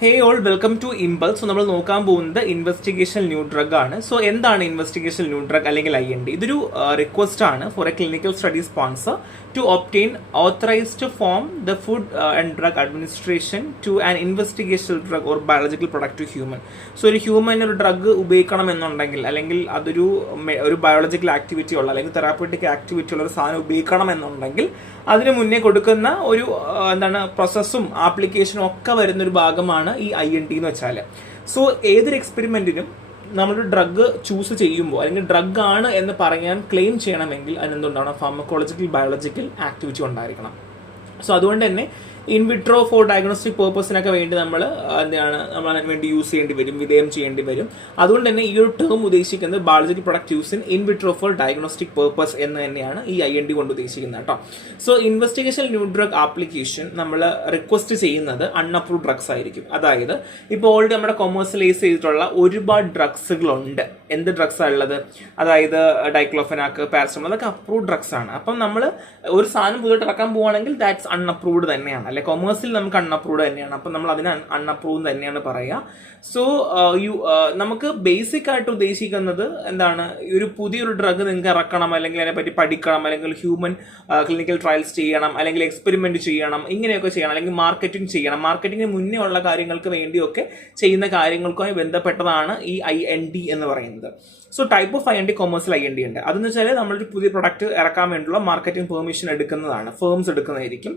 Hey all welcome to impulse. നമ്മൾ നോക്കാൻ പോകുന്നത് ഇൻവെസ്റ്റിഗേഷൻ ന്യൂ ഡ്രഗ് ആണ്. സോ എന്താണ് ഇൻവെസ്റ്റിഗേഷൻ ന്യൂ ഡ്രഗ് അല്ലെങ്കിൽ IND? ഇതൊരു റിക്വസ്റ്റ് ആണ് for a clinical study sponsor to obtain authorised form the food and drug administration to an investigation drug or biological product to human. So ഒരു human ഒരു drug ഉപയോഗിക്കണം എന്നുണ്ടെങ്കിൽ, അല്ലെങ്കിൽ അതൊരു biological activity ഉള്ള അല്ലെങ്കിൽ തെറാപ്യൂട്ടിക് ആക്ടിവിറ്റി ഉള്ള ഒരു സാധനം ഉപയോഗിക്കണം എന്നുണ്ടെങ്കിൽ അതിന് മുന്നേ കൊടുക്കുന്ന ഒരു പ്രോസസ്സും ആപ്ലിക്കേഷനും ഒക്കെ വരുന്നൊരു ഭാഗമാണ് ഈ IND എന്ന് വെച്ചാൽ. സോ ഏതൊരു എക്സ്പെരിമെന്റിനും നമ്മളൊരു ഡ്രഗ് ചൂസ് ചെയ്യുമ്പോൾ അല്ലെങ്കിൽ ഡ്രഗ് ആണ് എന്ന് പറയാൻ ക്ലെയിം ചെയ്യണമെങ്കിൽ അതിനെന്തുണ്ടാവണം? ഫാർമക്കോളജിക്കൽ ബയോളജിക്കൽ ആക്ടിവിറ്റി ഉണ്ടായിരിക്കണം. സോ അതുകൊണ്ട് തന്നെ ഇൻവിട്രോ ഫോർ ഡയഗ്നോസ്റ്റിക് പേർപ്പസിനൊക്കെ വേണ്ടി നമ്മൾ അതിന് വേണ്ടി യൂസ് ചെയ്യേണ്ടി വരും, വിധേയം ചെയ്യേണ്ടി വരും. അതുകൊണ്ട് തന്നെ ഈ ഒരു ടേം ഉദ്ദേശിക്കുന്നത് biological product use in in vitro for diagnostic purpose എന്ന് തന്നെയാണ് ഈ IND കൊണ്ട് ഉദ്ദേശിക്കുന്നത് കേട്ടോ. So investigation new drug application നമ്മൾ റിക്വസ്റ്റ് ചെയ്യുന്നത് അൺഅപ്രൂവ്ഡ് ഡ്രഗ്സ് ആയിരിക്കും. അതായത് ഇപ്പോൾ ഓൾറെഡി നമ്മുടെ കൊമേഴ്സ്യലൈസ് ചെയ്തിട്ടുള്ള ഒരുപാട് ഡ്രഗ്സുകളുണ്ട്. എന്ത് ഡ്രഗ്സാണ് ഉള്ളത്? അതായത് ഡൈക്ലോഫെനാക്ക്, പാരസെറ്റമോൾ, അതൊക്കെ അപ്രൂവ്ഡ് ഡ്രഗ്സ് ആണ്. അപ്പം നമ്മൾ ഒരു സാധനം പുതിയിട്ട് ഇറക്കാൻ പോവുകയാണെങ്കിൽ ദാറ്റ്സ് അൺഅപ്രൂവ്ഡ് തന്നെയാണ്, അല്ലെ കൊമേഴ്സിൽ നമുക്ക് അൺഅപ്രൂവ്ഡ് തന്നെയാണ്. അപ്പം നമ്മൾ അതിന് അൺഅപ്രൂവ്ഡ് തന്നെയാണ് പറയുക. സോ നമുക്ക് ബേസിക് ആയിട്ട് ഉദ്ദേശിക്കുന്നത് എന്താണ്? ഒരു പുതിയൊരു ഡ്രഗ് നിങ്ങൾക്ക് ഇറക്കണം, അല്ലെങ്കിൽ അതിനെപ്പറ്റി പഠിക്കണം, അല്ലെങ്കിൽ ഹ്യൂമൻ ക്ലിനിക്കൽ ട്രയൽസ് ചെയ്യണം, അല്ലെങ്കിൽ എക്സ്പെരിമെന്റ് ചെയ്യണം, ഇങ്ങനെയൊക്കെ ചെയ്യണം, അല്ലെങ്കിൽ മാർക്കറ്റിംഗ് ചെയ്യണം. മാർക്കറ്റിംഗിന് മുന്നേ ഉള്ള കാര്യങ്ങൾക്ക് വേണ്ടിയൊക്കെ ചെയ്യുന്ന കാര്യങ്ങൾക്കുമായി ബന്ധപ്പെട്ടതാണ് ഈ IND എന്ന് പറയുന്നത്. So type of IND commercial IND ഉണ്ട്. അതെന്ന് വെച്ചാൽ നമ്മളൊരു പുതിയ പ്രൊഡക്റ്റ് ഇറക്കാൻ വേണ്ടിയുള്ള മാർക്കറ്റിംഗ് പെർമിഷൻ എടുക്കുന്നതാണ്, ഫേംസ് എടുക്കുന്നതായിരിക്കും.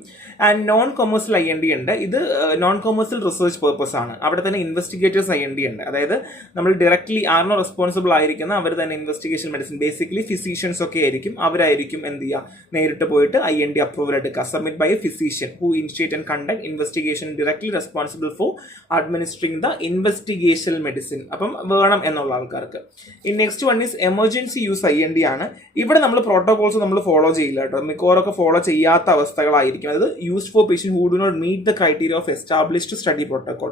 ആൻഡ് നോൺ കൊമേഴ്സ്യൽ IND ഉണ്ട്. ഇത് നോൺ കൊമേഴ്സ്യൽ റിസർച്ച് പേർപ്പസ് ആണ്. അവിടെ തന്നെ ഇൻവെസ്റ്റിഗേറ്റേഴ്സ് IND ഉണ്ട്. അതായത് നമ്മൾ ഡയറക്ട്ലി ആർണോ റെസ്പോൺസിബിൾ ആയിരിക്കുന്ന അവർ തന്നെ ഇൻവെസ്റ്റിഗേഷൻ മെഡിസിൻ, ബേസിക്കലി ഫിസീഷ്യൻസ് ഒക്കെ ആയിരിക്കും. അവരായിരിക്കും എന്ത് ചെയ്യുക? നേരിട്ട് പോയിട്ട് IND അപ്രൂവൽ എടുക്കുക. Submit by a physician who initiate and conduct investigation directly responsible for administering the investigation medicine. അപ്പം വേണം എന്നുള്ള ആൾക്കാർക്ക്. ഈ next one is emergency use IND ആണ്. ഇവിടെ നമ്മൾ പ്രോട്ടോകോൾസ് നമ്മൾ ഫോളോ ചെയ്യില്ല കേട്ടോ. മിക്കവാറൊക്കെ ഫോളോ ചെയ്യാത്ത അവസ്ഥകളായിരിക്കും. അത് used for patient who do not meet the criteria of established study protocol.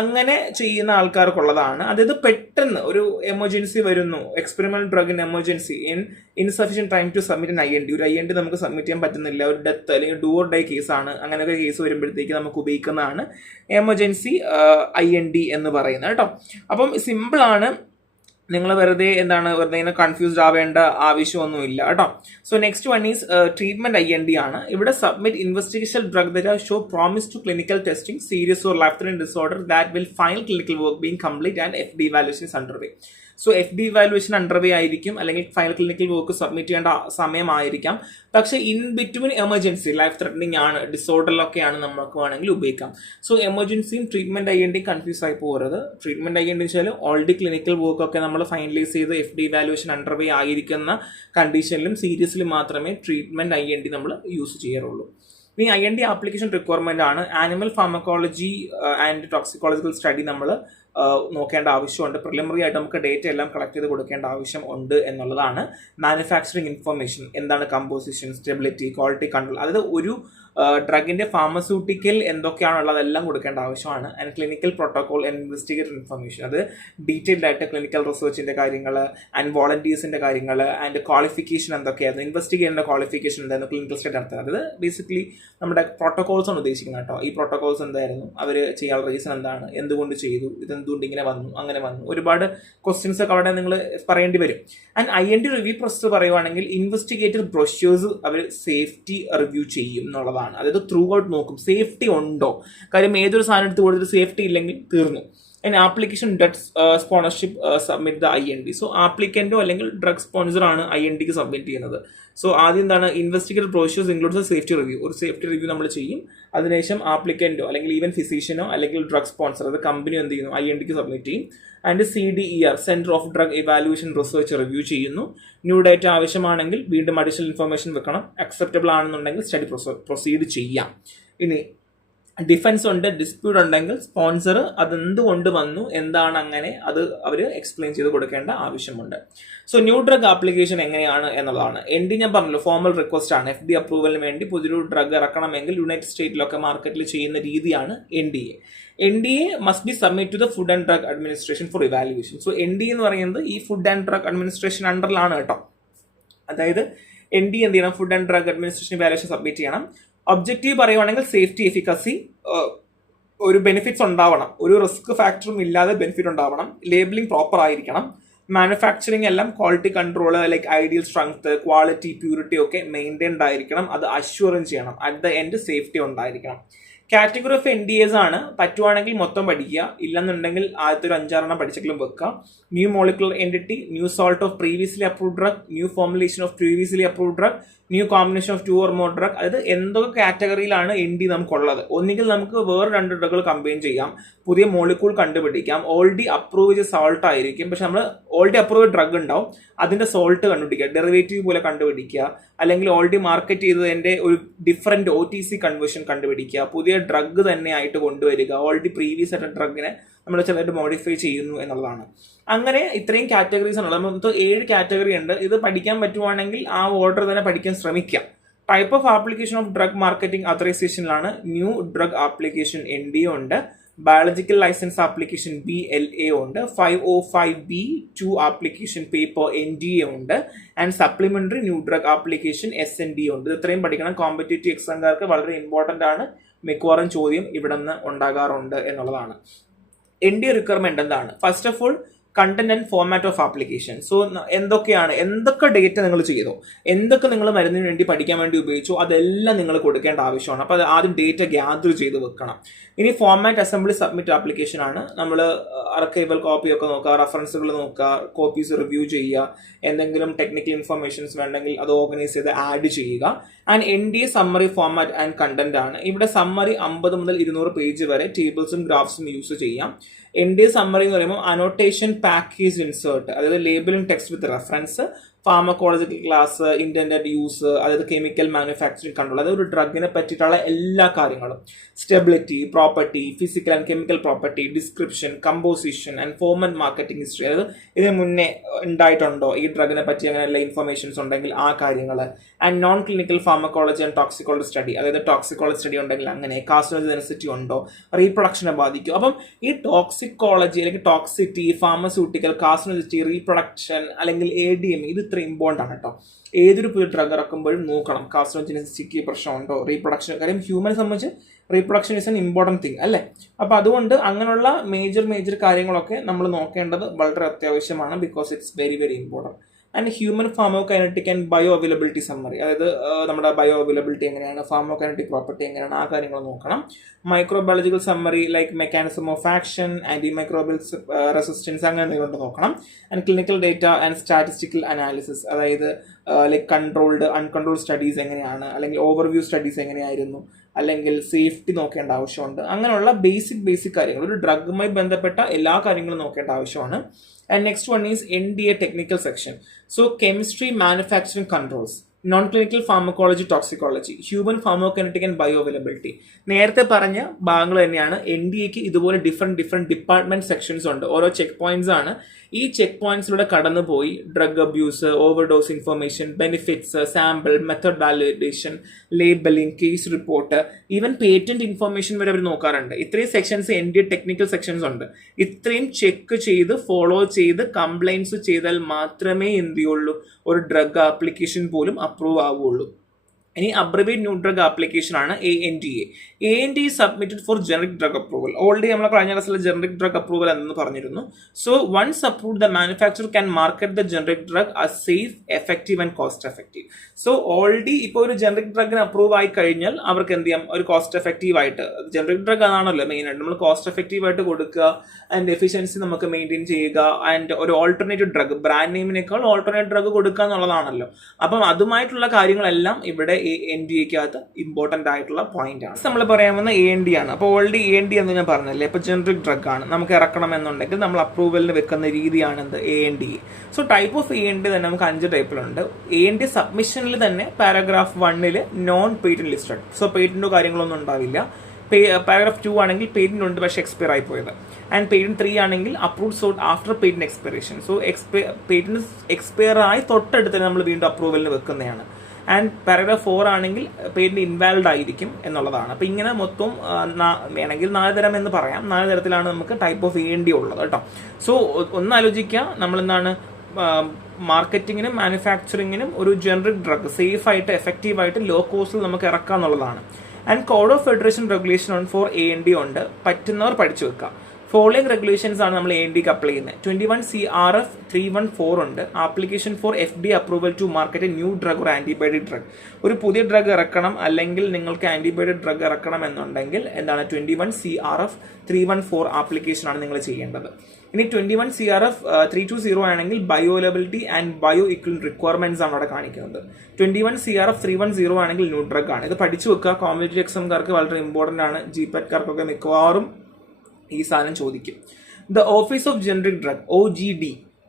അങ്ങനെ ചെയ്യുന്ന ആൾക്കാർക്കുള്ളതാണ്. അതായത് പെട്ടെന്ന് ഒരു എമർജൻസി വരുന്നു, experimental drug in emergency in insufficient time to submit IND. ഒരു IND നമുക്ക് സബ്മിറ്റ് ചെയ്യാൻ പറ്റുന്നില്ല, ഒരു ഡെത്ത് അല്ലെങ്കിൽ ഡു ഓർ ഡൈ കേസാണ്, അങ്ങനെയൊക്കെ കേസ് വരുമ്പോഴത്തേക്ക് നമുക്ക് ഉപയോഗിക്കുന്നതാണ് എമർജൻസി IND എന്ന് പറയുന്നത് കേട്ടോ. അപ്പം സിമ്പിൾ ആണ്. നിങ്ങൾ വെറുതെ ഇങ്ങനെ കൺഫ്യൂസ്ഡ് ആവേണ്ട ആവശ്യമൊന്നുമില്ല കേട്ടോ. So next one is treatment IND ആണ്. ഇവിടെ submit investigation drug that show promise to clinical testing serious or life threatening disorder that will final clinical work being complete and FD evaluation is underway. So FD evaluation underway ആയിരിക്കും, അല്ലെങ്കിൽ final clinical work submit ചെയ്യേണ്ട സമയമായിരിക്കാം. പക്ഷേ in between emergency, life threatening ആണ്, ഡിസോർഡറിലൊക്കെയാണ് നമുക്ക് വേണമെങ്കിൽ ഉപയോഗിക്കാം. സോ എമർജൻസിയും ട്രീറ്റ്മെന്റ് IND കൺഫ്യൂസ് ആയി പോകരുത്. ട്രീറ്റ്മെന്റ് IND വെച്ചാൽ ഓൾറെഡി ക്ലിനിക്കൽ വർക്ക് ഒക്കെ നമ്മൾ ഫൈനലൈസ് ചെയ്ത് FD ഇവാലുവേഷൻ അണ്ടർവേ ആയിരിക്കുന്ന കണ്ടീഷനിലും സീരിയസിലും മാത്രമേ ട്രീറ്റ്മെന്റ് IND നമ്മൾ യൂസ് ചെയ്യാറുള്ളൂ. ഈ IND ആപ്ലിക്കേഷൻ റിക്വയർമെന്റ് ആണ്. Animal pharmacology and toxicological study നമ്മൾ നോക്കേണ്ട ആവശ്യമുണ്ട്. പ്രിലിമിനറി ആയിട്ട് നമുക്ക് ഡേറ്റ എല്ലാം കളക്ട് ചെയ്ത് കൊടുക്കേണ്ട ആവശ്യം ഉണ്ട് എന്നുള്ളതാണ്. മാനുഫാക്ചറിങ് ഇൻഫർമേഷൻ, എന്താണ് കമ്പോസിഷൻ, സ്റ്റെബിലിറ്റി, ക്വാളിറ്റി കൺട്രോൾ, അതായത് ഒരു ഡ്രഗിന്റെ ഫാർമസ്യൂട്ടിക്കൽ എന്തൊക്കെയാണുള്ളത് അതെല്ലാം കൊടുക്കേണ്ട ആവശ്യമാണ്. And clinical protocol and investigator information, അത് ഡീറ്റെയിൽഡ് ആയിട്ട് ക്ലിനിക്കൽ റിസർച്ചിന്റെ കാര്യങ്ങൾ ആൻഡ് വോളണ്ടിയേഴ്സിന്റെ കാര്യങ്ങൾ ആൻഡ് ക്വാളിഫിക്കേഷൻ എന്തൊക്കെയായിരുന്നു, ഇൻവെസ്റ്റിഗേറ്ററിന്റെ ക്വാളിഫിക്കേഷൻ എന്തായിരുന്നു, ക്ലിനിക്കൽ സ്റ്റഡി നടത്തുന്നത്, അതായത് ബേസിക്കലി നമ്മുടെ പ്രോട്ടോകോൾസ് ആണ് ഉദ്ദേശിക്കുന്നത് കേട്ടോ. ഈ പ്രോട്ടോകോൾസ് എന്തായിരുന്നു, അവർ ചെയ്യാനുള്ള റീസൺ എന്താണ്, എന്തുകൊണ്ട് ചെയ്തു, ഇതെന്തുകൊണ്ട് ഇങ്ങനെ വന്നു, അങ്ങനെ വന്നു, ഒരുപാട് ക്വസ്റ്റ്യൻസ് ഒക്കെ അവിടെ നിങ്ങൾ പറയേണ്ടി വരും. ആൻഡ് IND റിവ്യൂ പ്രോസസ് പറയുവാണെങ്കിൽ ഇൻവെസ്റ്റിഗേറ്റർ ബ്രോഷ്യൂർസ് അവർ സേഫ്റ്റി റിവ്യൂ ചെയ്യും എന്നുള്ളതാണ്. അതായത് ത്രൂ ഔട്ട് നോക്കും സേഫ്റ്റി ഉണ്ടോ. കാര്യം ഏതൊരു സാധനം എടുത്ത് കൊടുത്തിട്ട് സേഫ്റ്റി ഇല്ലെങ്കിൽ തീർന്നു. And application drug sponsorship submit the IND. So ആപ്ലിക്കന്റോ അല്ലെങ്കിൽ ഡ്രഗ് സ്പോൺസർ ആണ് INDക്ക് സബ്മിറ്റ് ചെയ്യുന്നത്. സോ ആദ്യം investigator brochures includes safety review. ഒരു സേഫ്റ്റി റിവ്യൂ നമ്മൾ ചെയ്യും. അതിനുശേഷം ആപ്ലിക്കന്റോ അല്ലെങ്കിൽ ഈവൻ ഫിസിഷ്യനോ അല്ലെങ്കിൽ ഡ്രഗ് സ്പോൺസർ, അത് കമ്പനി എന്ത് ചെയ്യുന്നു, INDക്ക് സബ്മിറ്റ് ചെയ്യും. And CDER, centre of drug evaluation research review ചെയ്യുന്നു. ന്യൂ ഡേറ്റ ആവശ്യമാണെങ്കിൽ വീണ്ടും അഡീഷണൽ ഇൻഫർമേഷൻ വെക്കണം. അക്സെപ്റ്റബിൾ ആണെന്നുണ്ടെങ്കിൽ സ്റ്റഡി പ്രൊസീഡ് ചെയ്യാം. ഇനി ഡിഫൻസ് ഉണ്ട്, ഡിസ്പ്യൂട്ട് ഉണ്ടെങ്കിൽ സ്പോൺസർ അതെന്തുകൊണ്ട് വന്നു, എന്താണ് അങ്ങനെ, അത് അവർ എക്സ്പ്ലെയിൻ ചെയ്ത് കൊടുക്കേണ്ട ആവശ്യമുണ്ട്. സോ ന്യൂ ഡ്രഗ് ആപ്ലിക്കേഷൻ എങ്ങനെയാണ് എന്നുള്ളതാണ്. ND ഞാൻ പറഞ്ഞല്ലോ, ഫോർമൽ റിക്വസ്റ്റ് ആണ്. FD അപ്രൂവലിന് വേണ്ടി പുതിയൊരു ഡ്രഗ് ഇറക്കണമെങ്കിൽ യുണൈറ്റഡ് സ്റ്റേറ്റിലൊക്കെ മാർക്കറ്റിൽ ചെയ്യുന്ന രീതിയാണ് NDA. NDA must be submit to the food and drug administration for evaluation. So NDA എന്ന് പറയുന്നത് ഈ ഫുഡ് ആൻഡ് ഡ്രഗ് അഡ്മിനിസ്ട്രേഷൻ അണ്ടറിലാണ് കേട്ടോ. അതായത് ND എന്ത് ചെയ്യണം, food and drug administration evaluation submit ചെയ്യണം. ഒബ്ജക്റ്റീവ് പറയുവാണെങ്കിൽ സേഫ്റ്റി, എഫിക്കസി ഒരു ബെനിഫിറ്റ്സ് ഉണ്ടാവണം, ഒരു റിസ്ക് ഫാക്ടറും ഇല്ലാതെ ബെനിഫിറ്റ് ഉണ്ടാവണം, ലേബിളിംഗ് പ്രോപ്പർ ആയിരിക്കണം, മാനുഫാക്ചറിങ് എല്ലാം quality control like ideal strength, quality, purity ഒക്കെ മെയിൻറ്റൈൻഡ് ആയിരിക്കണം. അത് അഷ്വറും ചെയ്യണം. അറ്റ് ദ എൻഡ് സേഫ്റ്റി ഉണ്ടായിരിക്കണം. കാറ്റഗറി ഓഫ് NDAs ആണ്. പറ്റുവാണെങ്കിൽ മൊത്തം പഠിക്കുക, ഇല്ലെന്നുണ്ടെങ്കിൽ ആദ്യത്തെ ഒരു 5-6 പഠിച്ചെങ്കിലും വെക്കുക. New molecular entity, new salt of previously approved drug, new formulation of previously approved drug, new combination of 2 or more drug. അതായത് എന്തൊക്കെ കാറ്റഗറിയിലാണ് ND നമുക്കുള്ളത്. ഒന്നുകിൽ നമുക്ക് വേറെ 2 ഡ്രഗുകൾ കമ്പൈൻ ചെയ്യാം, പുതിയ മോളിക്യൂൾ കണ്ടുപിടിക്കാം, ഓൾറെഡി അപ്രൂവ് ചെയ്ത സോൾട്ട് ആയിരിക്കും, പക്ഷെ നമ്മൾ ഓൾറെഡി അപ്രൂവ് ഡ്രഗ് ഉണ്ടാവും, അതിന്റെ സോൾട്ട് കണ്ടുപിടിക്കുക, ഡെറിവേറ്റീവ് പോലെ കണ്ടുപിടിക്കുക, അല്ലെങ്കിൽ ഓൾറെഡി മാർക്കറ്റ് ചെയ്തതിന്റെ ഒരു ഡിഫറെന്റ് OTC കൺവേർഷൻ കണ്ടുപിടിക്കുക, പുതിയ ഡ്രഗ് തന്നെ ആയിട്ട് കൊണ്ടുവരിക, ഓൾറെഡി പ്രീവിയസ് ആയിട്ട് ഡ്രഗിനെ നമ്മൾ ചിലർ മോഡിഫൈ ചെയ്യുന്നു എന്നുള്ളതാണ്. അങ്ങനെ ഇത്രയും കാറ്റഗറീസ് ആണുള്ളത്. മൊത്തം 7 കാറ്റഗറി ഉണ്ട്. ഇത് പഠിക്കാൻ പറ്റുവാണെങ്കിൽ ആ ഓർഡർ തന്നെ പഠിക്കാൻ ശ്രമിക്കാം. Type of application of drug marketing ഓതറൈസേഷനിലാണ് ന്യൂ ഡ്രഗ് ആപ്ലിക്കേഷൻ NDA ഉണ്ട്, ബയോളജിക്കൽ ലൈസൻസ് ആപ്ലിക്കേഷൻ BLA ഉണ്ട്, 505(b)(2) ആപ്ലിക്കേഷൻ പേപ്പർ NDA ഉണ്ട്, and supplementary new drug application SNDA ഉണ്ട്. ഇത് ഇത്രയും പഠിക്കണം. കോമ്പറ്റേറ്റീവ് എക്സാംകാർക്ക് വളരെ ഇമ്പോർട്ടന്റ് ആണ്. മിക്കവാറും ചോദ്യം ഇവിടെ നിന്ന് ഉണ്ടാകാറുണ്ട് എന്നുള്ളതാണ്. NDA റിക്വയർമെന്റ് എന്താണ്? First of all content and format of application. So എന്തൊക്കെ ഡേറ്റ നിങ്ങൾ ചെയ്തോ, എന്തൊക്കെ നിങ്ങൾ മരുന്നിന് വേണ്ടി പഠിക്കാൻ വേണ്ടി ഉപയോഗിച്ചോ, അതെല്ലാം നിങ്ങൾ കൊടുക്കേണ്ട ആവശ്യമാണ്. അപ്പോൾ അത് ആദ്യം ഡേറ്റ ഗ്യാദർ ചെയ്ത് വെക്കണം. ഇനി ഫോർമാറ്റ്, അസംബ്ലി, സബ്മിറ്റ് ആപ്ലിക്കേഷൻ ആണ്. നമ്മൾ ആർക്കൈവൽ കോപ്പി ഒക്കെ നോക്കുക, റെഫറൻസുകൾ നോക്കുക, കോപ്പീസ് റിവ്യൂ ചെയ്യുക, എന്തെങ്കിലും ടെക്നിക്കൽ ഇൻഫർമേഷൻസ് വേണമെങ്കിൽ അത് ഓർഗനൈസ് ചെയ്ത് ആഡ് ചെയ്യുക. And NDA summary format and content ആണ്. ഇവിടെ സമ്മറി 50 മുതൽ 200 പേജ് വരെ ടേബിൾസും ഗ്രാഫ്സും യൂസ് ചെയ്യാം. NDA സമ്മറി എന്ന് പറയുമ്പോൾ അനോട്ടേഷൻ, പാക്കേജ്, ഇൻസേർട്ട്, അതായത് ലേബിളും text with reference, pharmacological class, intended use, അതായത് കെമിക്കൽ മാനുഫാക്ചറിംഗ് കൺട്രോൾ, അതായത് ഒരു ഡ്രഗിനെ പറ്റിയിട്ടുള്ള എല്ലാ കാര്യങ്ങളും, stability, property, physical and chemical property, description, composition and formal marketing history, അതായത് ഇതിന് മുന്നേ ഉണ്ടായിട്ടുണ്ടോ ഈ ഡ്രഗിനെ പറ്റി അങ്ങനെയുള്ള ഇൻഫർമേഷൻസ് ഉണ്ടെങ്കിൽ ആ കാര്യങ്ങൾ. And non clinical pharmacology and toxicology study, അതായത് ടോക്സിക്കോളജി സ്റ്റഡി ഉണ്ടെങ്കിൽ അങ്ങനെ, കാർസിനോജെനിസിറ്റി ഉണ്ടോ, റീപ്രൊഡക്ഷനെ ബാധിക്കും. അപ്പം ഈ ടോക്സിക്കോളജി അല്ലെങ്കിൽ ടോക്സിറ്റി, ഫാർമസ്യൂട്ടിക്കൽ, കാർസിനോജെനിസിറ്റി, റീപ്രൊഡക്ഷൻ അല്ലെങ്കിൽ ADM, ഇത് ഇത്ര ഇമ്പോർട്ടൻ്റ് ആണ് കേട്ടോ. ഏതൊരു പുതിയ ഡ്രഗ് ഇറക്കുമ്പോഴും നോക്കണം കാർസിനോജെനിസിറ്റിക്ക് പ്രശ്നമുണ്ടോ, റീപ്രൊഡക്ഷൻ. കാര്യം ഹ്യൂമനെ സംബന്ധിച്ച് reproduction is an important thing അല്ലേ. അപ്പോൾ അതുകൊണ്ട് അങ്ങനെയുള്ള മേജർ കാര്യങ്ങളൊക്കെ നമ്മൾ നോക്കേണ്ടത് വളരെ അത്യാവശ്യമാണ്. Because it's very very important. And human pharmacokinetic and bioavailability summary, അതായത് നമ്മുടെ ബയോ അവൈലബിലിറ്റി എങ്ങനെയാണ്, ഫാർമോകൈനറ്റിക് പ്രോപ്പർട്ടി എങ്ങനെയാണ്, ആ കാര്യങ്ങൾ നോക്കണം. Microbiological summary like mechanism of action, anti microbials resistance, അങ്ങനെ എന്തെങ്കിലും നോക്കണം. And clinical data and statistical analysis, അതായത് ലൈക്ക് കൺട്രോൾഡ്, അൺകൺട്രോൾഡ് സ്റ്റഡീസ് എങ്ങനെയാണ്, അല്ലെങ്കിൽ ഓവർവ്യൂ സ്റ്റഡീസ് എങ്ങനെയായിരുന്നു, അല്ലെങ്കിൽ സേഫ്റ്റി നോക്കേണ്ട ആവശ്യമുണ്ട്. അങ്ങനെയുള്ള ബേസിക് കാര്യങ്ങൾ, ഒരു ഡ്രഗുമായി ബന്ധപ്പെട്ട എല്ലാ കാര്യങ്ങളും നോക്കേണ്ട ആവശ്യമാണ്. And next one is NDA technical section. So chemistry, manufacturing controls, non-clinical pharmacology, toxicology, human pharmacokinetic and bioavailability. നേരത്തെ പറഞ്ഞ ഭാഗങ്ങൾ തന്നെയാണ്. NDAക്ക് ഇതുപോലെ ഡിഫറെന്റ് ഡിപ്പാർട്ട്മെന്റ് സെക്ഷൻസ് ഉണ്ട്. ഓരോ ചെക്ക് പോയിന്റ്സ് ആണ്. ഈ ചെക്ക് പോയിന്റ്സിലൂടെ കടന്നു പോയി drug abuse, overdose information, benefits, sample, method validation, labelling, case report, even patent information വരെ അവർ നോക്കാറുണ്ട്. ഇത്രയും സെക്ഷൻസ് NDA ടെക്നിക്കൽ സെക്ഷൻസ് ഉണ്ട്. ഇത്രയും ചെക്ക് ചെയ്ത് ഫോളോ ചെയ്ത് കംപ്ലൈൻസ് ചെയ്താൽ മാത്രമേ എന്ത് ചെയ്യുള്ളൂ, ഒരു ഡ്രഗ് ആപ്ലിക്കേഷൻ പോലും അപ്രൂവ് ആവുകയുള്ളൂ. ഇനി അബ്രിവേറ്റ് ന്യൂ ഡ്രഗ് ആപ്ലിക്കേഷൻ ആണ് ANDA. ANDA submitted for generic drug approval. Already നമ്മൾ കഴിഞ്ഞ ക്ലാസ്സിൽ ജനറിക് ഡ്രഗ് അപ്രൂവൽ എന്ന് പറഞ്ഞിരുന്നു. So once approved, the manufacture can market the generic drug as safe, effective and cost effective. So already ഇപ്പോൾ ഒരു generic ഡ്രഗിന് approve ആയി കഴിഞ്ഞാൽ അവർക്ക് എന്ത് ചെയ്യാം, ഒരു കോസ്റ്റ് എഫക്റ്റീവ് ആയിട്ട്, ജനറിക് ഡ്രഗ് ആണല്ലോ മെയിൻ ആയിട്ട്, നമ്മൾ കോസ്റ്റ് എഫക്റ്റീവ് ആയിട്ട് കൊടുക്കുക, ആൻഡ് എഫിഷ്യൻസി നമുക്ക് മെയിൻറ്റെയിൻ ചെയ്യുക, ആൻഡ് ഒരു ഓൾട്ടർനേറ്റീവ് ഡ്രഗ്, ബ്രാൻഡ് നെയിമിനേക്കാൾ ഓൾട്ടർനേറ്റ് ഡ്രഗ് കൊടുക്കുക എന്നുള്ളതാണല്ലോ. അപ്പം അതുമായിട്ടുള്ള കാര്യങ്ങളെല്ലാം ഇവിടെ NDAക്കകത്ത് ഇമ്പോർട്ടന്റ് ആയിട്ടുള്ള പോയിന്റ് ആണ്. നമ്മൾ പറയാൻ വന്ന ANDA ആണ്. അപ്പോൾ ഓൾറെഡി ANDA എന്ന് ഞാൻ പറഞ്ഞല്ലേ, ഇപ്പോൾ ജനറിക് ഡ്രഗ് ആണ്, നമുക്ക് ഇറക്കണം എന്നുണ്ടെങ്കിൽ നമ്മൾ അപ്രൂവലിന് വെക്കുന്ന രീതിയാണ് എന്ത്, ANDA. So type of ANDA തന്നെ നമുക്ക് 5 ടൈപ്പിലുണ്ട്. ANDA സബ്മിഷനിൽ തന്നെ paragraph 1 non patent listed. So പേറ്റന്റോ കാര്യങ്ങളൊന്നും ഉണ്ടാവില്ല. പാരഗ്രാഫ് 2 ആണെങ്കിൽ പേറ്റന്റ് ഉണ്ട് പക്ഷേ എക്സ്പയർ ആയി പോയത്. ആൻഡ് പേറ്റന്റ് 3 ആണെങ്കിൽ approved sought after patent expiration. So patent expire ആയി തൊട്ടടുത്ത് നമ്മൾ വീണ്ടും അപ്രൂവലിന് വെക്കുന്നതാണ്. ആൻഡ് പാരഗ്രാഫ് 4 ആണെങ്കിൽ പേറ്റന്റ് ഇൻവാലിഡ് ആയിരിക്കും എന്നുള്ളതാണ്. അപ്പോൾ ഇങ്ങനെ മൊത്തം വേണമെങ്കിൽ 4 തരം എന്ന് പറയാം. 4 തരത്തിലാണ് നമുക്ക് ടൈപ്പ് ഓഫ് ANDA ഉള്ളത് കേട്ടോ. സോ ഒന്ന് ആലോചിക്കുക, നമ്മളെന്താണ് മാർക്കറ്റിങ്ങിനും മാനുഫാക്ചറിങ്ങിനും ഒരു ജനറിക് ഡ്രഗ് സേഫ് ആയിട്ട്, എഫക്റ്റീവ് ആയിട്ട്, ലോ കോസ്റ്റിൽ നമുക്ക് ഇറക്കാം എന്നുള്ളതാണ്. And code of federation regulation on for AND ഉണ്ട്, പറ്റുന്നവർ പഠിച്ചു വെക്കുക. ഫോളോയിങ് റെഗുലേഷൻസ് ആണ് നമ്മൾ ANDക്ക് അപ്ലൈ ചെയ്യുന്നത്. 21 CRF 314 ഉണ്ട്, application for FDA approval to market new drug or antibiotic drug. ഒരു പുതിയ ഡ്രഗ് ഇറക്കണം അല്ലെങ്കിൽ നിങ്ങൾക്ക് ആന്റിബയോട്ടിക് ഡ്രഗ് ഇറക്കണം എന്നുണ്ടെങ്കിൽ എന്താണ് 21 CRF 314 ആപ്ലിക്കേഷൻ ആണ് നിങ്ങൾ ചെയ്യേണ്ടത്. ഇനി 21 CRF 320 ആണെങ്കിൽ bio availability and bio equivalent requirements ആണ് അവിടെ കാണിക്കുന്നത്. 21 CRF 310 ആണെങ്കിൽ ന്യൂ ഡ്രഗ് ആണ്. ഇത് പഠിച്ചു വെക്കുക, കോമ്പറ്റേറ്റീവ് എക്സാംകാർക്ക് വളരെ ഇമ്പോർട്ടന്റ് ആണ്. GPAT-കാർക്കൊക്കെ മിക്കവാറും ഈ സാധനം ചോദിക്കും. The office of generic drug OGD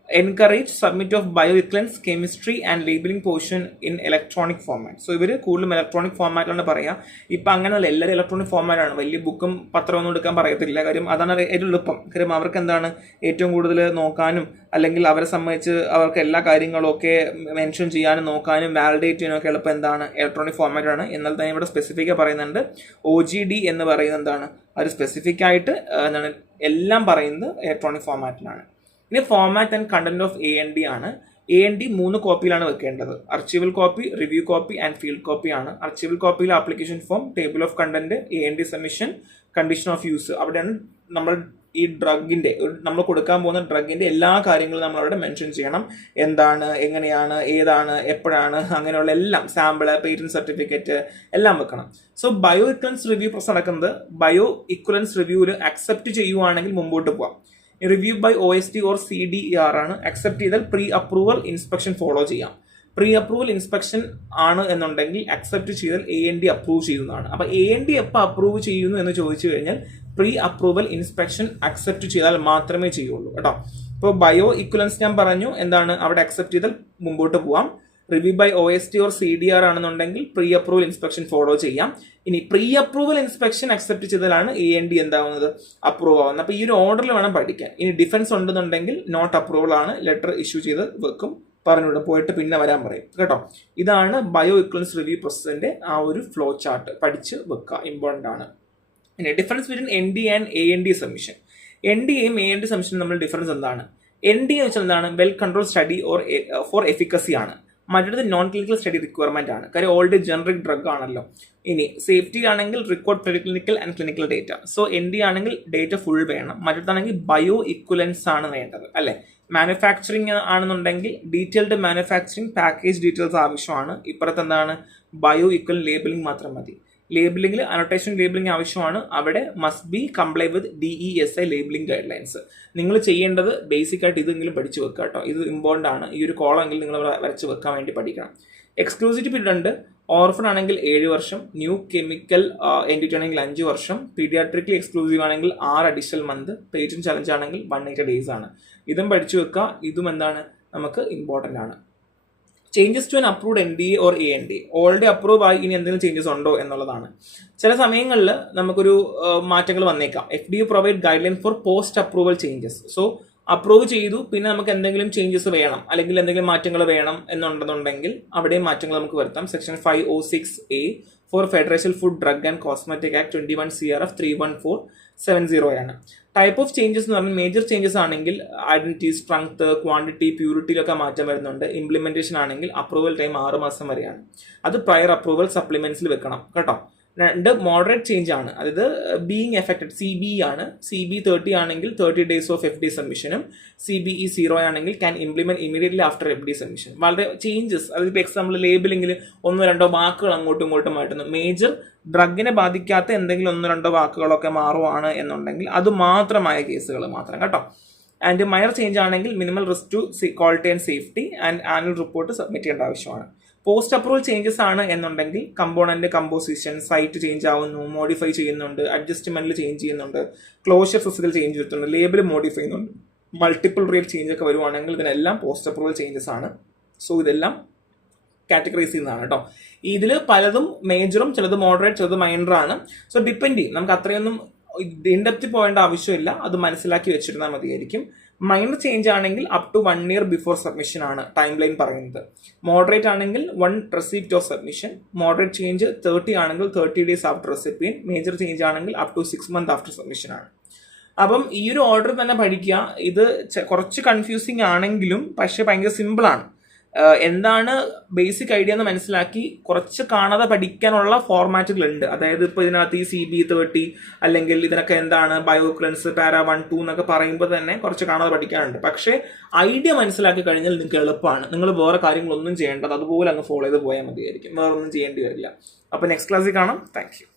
encourage submit of bio ഇക്വലൻസ് chemistry and labelling portion in electronic format. So ഇവർ കൂടുതലും ഇലക്ട്രോണിക് ഫോർമാറ്റാണ് പറയുക. ഇപ്പം അങ്ങനെയല്ല, എല്ലാവരും ഇലക്ട്രോണിക് ഫോർമാറ്റാണ്. വലിയ ബുക്കും പത്രമൊന്നും എടുക്കാൻ പറയത്തില്ല. കാര്യം അതാണ് ഏറ്റവും എളുപ്പം. കാര്യം അവർക്ക് എന്താണ് ഏറ്റവും കൂടുതൽ നോക്കാനും അല്ലെങ്കിൽ അവരെ സംബന്ധിച്ച് അവർക്ക് എല്ലാ കാര്യങ്ങളും ഒക്കെ മെൻഷൻ ചെയ്യാനും നോക്കാനും വാലിഡേറ്റ് ചെയ്യാനും ഒക്കെ എളുപ്പം എന്താണ് ഇലക്ട്രോണിക് ഫോർമാറ്റാണ്. എന്നാൽ തന്നെ ഇവിടെ സ്പെസിഫിക്കായി പറയുന്നുണ്ട് OGD എന്ന് പറയുന്നത് എന്താണ്, അത് സ്പെസിഫിക് ആയിട്ട് എന്താണ് എല്ലാം പറയുന്നത് ഇലക്ട്രോണിക് ഫോർമാറ്റിലാണ്. ഇനി format and content of AND ആണ്. AND 3 കോപ്പിയിലാണ് വെക്കേണ്ടത്. Archival copy, review copy and field copy ആണ്. അർച്ചീവൽ കോപ്പിയിൽ application form, table of content, AND submission, condition of use. അവിടെയാണ് നമ്മൾ ഈ ഡ്രഗിന്റെ നമ്മൾ കൊടുക്കാൻ പോകുന്ന ഡ്രഗിന്റെ എല്ലാ കാര്യങ്ങളും നമ്മൾ അവിടെ മെൻഷൻ ചെയ്യണം. എന്താണ്, എങ്ങനെയാണ്, ഏതാണ്, എപ്പോഴാണ്, അങ്ങനെയുള്ള എല്ലാം, സാമ്പിള്, പേറ്റന്റ് സർട്ടിഫിക്കറ്റ് എല്ലാം വെക്കണം. So bio equivalence review process നടക്കുന്നത് ബയോ ഇക്വലൻസ് റിവ്യൂവിൽ അക്സെപ്റ്റ് ചെയ്യുവാണെങ്കിൽ മുമ്പോട്ട് പോവാം. Review by OST or CDER ആണ്. അക്സെപ്റ്റ് ചെയ്താൽ പ്രീ അപ്രൂവൽ ഇൻസ്പെക്ഷൻ ഫോളോ ചെയ്യാം. പ്രീ അപ്രൂവൽ ഇൻസ്പെക്ഷൻ ആണ് എന്നുണ്ടെങ്കിൽ അക്സെപ്റ്റ് ചെയ്താൽ AND അപ്രൂവ് ചെയ്യുന്നതാണ്. അപ്പൊ AND എപ്പോൾ അപ്രൂവ് ചെയ്യുന്നു എന്ന് ചോദിച്ചു കഴിഞ്ഞാൽ പ്രീ അപ്രൂവൽ ഇൻസ്പെക്ഷൻ അക്സെപ്റ്റ് ചെയ്താൽ മാത്രമേ ചെയ്യുള്ളൂ കേട്ടോ. ഇപ്പോൾ ബയോ ഇക്വലൻസ് ഞാൻ പറഞ്ഞു എന്താണ്, അവിടെ അക്സെപ്റ്റ് ചെയ്താൽ മുമ്പോട്ട് പോവാം. Review by OST or CDR ആണെന്നുണ്ടെങ്കിൽ പ്രീ അപ്രൂവൽ ഇൻസ്പെക്ഷൻ ഫോളോ ചെയ്യാം. ഇനി പ്രീ അപ്രൂവൽ ഇൻസ്പെക്ഷൻ അക്സെപ്റ്റ് ചെയ്താലാണ് AND എന്താവുന്നത്, അപ്രൂവ് ആവുന്നത്. അപ്പോൾ ഈ ഒരു ഓർഡറിൽ വേണം പഠിക്കാൻ. ഇനി ഡിഫൻസ് ഉണ്ടെന്നുണ്ടെങ്കിൽ നോട്ട് അപ്രൂവൽ ആണ്, ലെറ്റർ ഇഷ്യൂ ചെയ്ത് വെക്കും, പറഞ്ഞുവിടും, പോയിട്ട് പിന്നെ വരാൻ പറയും കേട്ടോ. ഇതാണ് ബയോ ഇക്വലൻസ് റിവ്യൂ പ്രോസസ്സിന്റെ ആ ഒരു ഫ്ലോ ചാർട്ട്, പഠിച്ച് വെക്കുക, ഇമ്പോർട്ടൻ്റ് ആണ്. ഇനി difference between ND and AND submission. NDയും AND സബ്മിഷനും തമ്മിൽ ഡിഫറൻസ് എന്താണ്? ND എന്ന് വെച്ചാൽ എന്താണ്, well control study or for efficacy ആണ്. മറ്റേത് നോൺ ക്ലിനിക്കൽ സ്റ്റഡി റിക്വയർമെന്റ് ആണ്. കാര്യം ഓൾറെഡി ജനറിക് ഡ്രഗ് ആണല്ലോ. ഇനി സേഫ്റ്റി ആണെങ്കിൽ record preclinical and clinical data. So ND ആണെങ്കിൽ ഡേറ്റ ഫുൾ വേണം. മറ്റേതാണെങ്കിൽ ബയോ ഇക്വലൻസ് ആണ് വേണ്ടത് അല്ലെ. മാനുഫാക്ചറിങ് ആണെന്നുണ്ടെങ്കിൽ ഡീറ്റെയിൽഡ് മാനുഫാക്ചറിങ് പാക്കേജ് ഡീറ്റെയിൽസ് ആവശ്യമാണ്. ഇപ്പുറത്ത് എന്താണ്, ബയോ ഇക്വൽ ലേബലിംഗ് മാത്രം മതി. ലേബിളിംഗിൽ അനോട്ടേഷൻ ലേബിളിംഗ് ആവശ്യമാണ്. അവിടെ must be comply with DESI labelling guide lines. നിങ്ങൾ ചെയ്യേണ്ടത് ബേസിക് ആയിട്ട് ഇതെങ്കിലും പഠിച്ചു വെക്കുക കേട്ടോ. ഇത് ഇമ്പോർട്ടൻ്റ് ആണ്. ഈ ഒരു കോളമെങ്കിലും നിങ്ങൾ വരച്ച് വെക്കാൻ വേണ്ടി പഠിക്കണം. എക്സ്ക്ലൂസിവിറ്റി പീരീഡ് ഉണ്ട്. ഓർഫൺ ആണെങ്കിൽ 7 വർഷം, ന്യൂ കെമിക്കൽ എൻറ്റിറ്റി ആണെങ്കിൽ 5 വർഷം, പീഡിയാട്രിക്കലി എക്സ്ക്ലൂസീവ് ആണെങ്കിൽ 6 അഡീഷണൽ മന്ത്, പേറ്റന്റ് ചലഞ്ച് ആണെങ്കിൽ 180 days ആണ്. ഇതും പഠിച്ചു വെക്കുക. ഇതും എന്താണ് നമുക്ക് ഇമ്പോർട്ടൻ്റ് ആണ്. Changes to an approved NDA or AND. Already approve ആയി, ഇനി എന്തെങ്കിലും ചേഞ്ചസ് ഉണ്ടോ എന്നുള്ളതാണ്. ചില സമയങ്ങളിൽ നമുക്കൊരു മാറ്റങ്ങൾ വന്നേക്കാം. FDA provide guideline for post approval changes. So approve ചെയ്തു, പിന്നെ നമുക്ക് എന്തെങ്കിലും ചേഞ്ചസ് വേണം അല്ലെങ്കിൽ എന്തെങ്കിലും മാറ്റങ്ങൾ വേണം എന്നുണ്ടെന്നുണ്ടെങ്കിൽ അവിടെയും മാറ്റങ്ങൾ നമുക്ക് വരുത്താം. Section 506A for federation food drug and cosmetic act 21 CRF 31470 ആണ്. ടൈപ്പ് ഓഫ് ചേഞ്ചസ് എന്ന് പറഞ്ഞാൽ മേജർ ചേഞ്ചസ് ആണെങ്കിൽ ഐഡന്റിറ്റി, സ്ട്രെങ്ത്, ക്വാണ്ടിറ്റി, പ്യൂരിറ്റിയിലൊക്കെ മാറ്റം വരുന്നുണ്ട്. ഇംപ്ലിമെന്റേഷൻ ആണെങ്കിൽ അപ്രൂവൽ ടൈം 6 മാസം വരെയാണ്. അത് പ്രയർ അപ്രൂവൽ സപ്ലിമെന്റ്സിൽ വെക്കണം കേട്ടോ. 2 മോഡറേറ്റ് ചേഞ്ച് ആണ്, അതായത് ബീയിങ് എഫക്റ്റഡ് CBE ആണ്. CBE 30 ആണെങ്കിൽ 30 days ഓഫ് FDA സബ്മിഷനും, CBE 0 ആണെങ്കിൽ can implement immediately after FDA submission. വളരെ ചേഞ്ചസ്, അതിപ്പോൾ എക്സാമ്പിൾ ലേബിളിംഗിൽ 1-2 വാക്കുകൾ അങ്ങോട്ടും ഇങ്ങോട്ടും മാറ്റുന്നു. മേജർ ഡ്രഗിനെ ബാധിക്കാത്ത എന്തെങ്കിലും 1-2 വാക്കുകളൊക്കെ മാറുവാണ് എന്നുണ്ടെങ്കിൽ അത് മാത്രമായ കേസുകൾ മാത്രം കേട്ടോ. ആൻഡ് മൈനർ ചേഞ്ച് ആണെങ്കിൽ minimal risk to quality and safety and annual report submit ചെയ്യേണ്ട ആവശ്യമാണ്. പോസ്റ്റ് അപ്രൂവൽ ചേഞ്ചസ് ആണ് എന്നുണ്ടെങ്കിൽ കമ്പോണന്റ് കമ്പോസിഷൻ, സൈറ്റ് ചേഞ്ച് ആവുന്നു, മോഡിഫൈ ചെയ്യുന്നുണ്ട്, അഡ്ജസ്റ്റ്മെന്റിൽ ചേഞ്ച് ചെയ്യുന്നുണ്ട്, ക്ലോഷർ ഫിസിക്കൽ ചേഞ്ച് വരുത്തുന്നുണ്ട്, ലേബിൾ മോഡിഫൈ ചെയ്യുന്നുണ്ട്, മൾട്ടിപ്പിൾ റേറ്റ് ചേഞ്ച് ഒക്കെ വരുവാണെങ്കിൽ ഇതിനെല്ലാം പോസ്റ്റ് അപ്രൂവൽ ചേഞ്ചസ് ആണ്. സോ ഇതെല്ലാം കാറ്റഗറൈസ് ചെയ്യുന്നതാണ് കേട്ടോ. ഇതിൽ പലതും മേജറും, ചിലത് മോഡറേറ്റ്, ചിലത് മൈനർ ആണ്. സോ ഡിപ്പെൻഡ് ചെയ്യും. നമുക്ക് അത്രയൊന്നും ഇൻഡെപ്തി പോകേണ്ട ആവശ്യമില്ല, അത് മനസ്സിലാക്കി വെച്ചിരുന്നാൽ മതിയായിരിക്കും. മൈനർ ചേഞ്ച് ആണെങ്കിൽ up to 1 year before submission ആണ് ടൈം ലൈൻ പറയുന്നത്. മോഡറേറ്റ് ആണെങ്കിൽ 1 receipt of submission. Moderate change 30 ആണെങ്കിൽ 30 days after recipient. Major change ആണെങ്കിൽ up to 6 months after submission ആണ്. അപ്പം ഈ ഒരു ഓർഡർ തന്നെ പഠിക്കുക. ഇത് കുറച്ച് കൺഫ്യൂസിങ് ആണെങ്കിലും പക്ഷെ ഭയങ്കര സിമ്പിൾ ആണ്. എന്താണ് ബേസിക് ഐഡിയ എന്ന് മനസ്സിലാക്കി കുറച്ച് കാണാതെ പഠിക്കാനുള്ള ഫോർമാറ്റുകളുണ്ട്. അതായത് ഇപ്പോൾ ഇതിനകത്ത് ഈ CB30 അല്ലെങ്കിൽ ഇതിനൊക്കെ എന്താണ് ബയോക്ലൻസ് പാര 1, 2 എന്നൊക്കെ പറയുമ്പോൾ തന്നെ കുറച്ച് കാണാതെ പഠിക്കാനുണ്ട്. പക്ഷേ ഐഡിയ മനസ്സിലാക്കി കഴിഞ്ഞാൽ നിങ്ങൾക്ക് എളുപ്പമാണ്. നിങ്ങൾ വേറെ കാര്യങ്ങളൊന്നും ചെയ്യേണ്ടത്, അതുപോലെ അങ്ങ് ഫോളോ ചെയ്ത് പോയാൽ മതിയായിരിക്കും, വേറെ ഒന്നും ചെയ്യേണ്ടി വരില്ല. അപ്പോൾ നെക്സ്റ്റ് ക്ലാസ്സിൽ കാണാം. Thank you.